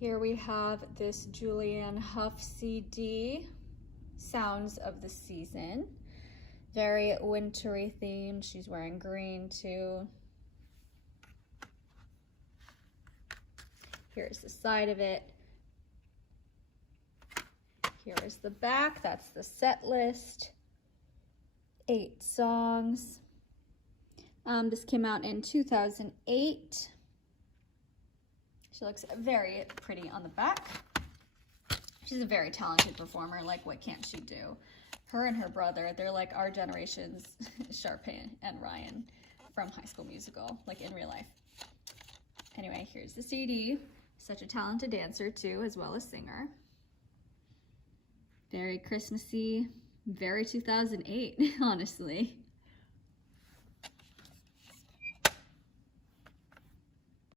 Here we have this Julianne Hough CD, Sounds of the Season. Very wintry themed. She's wearing green too. Here's the side of it. Here is the back. That's the set list. 8 songs. This came out in 2008. She looks very pretty on the back. She's a very talented performer. Like, what can't she do? Her and her brother, they're like our generation's Sharpay and Ryan from High School Musical, like in real life. Anyway, here's the CD. Such a talented dancer too, as well as singer. Very Christmassy, very 2008, honestly.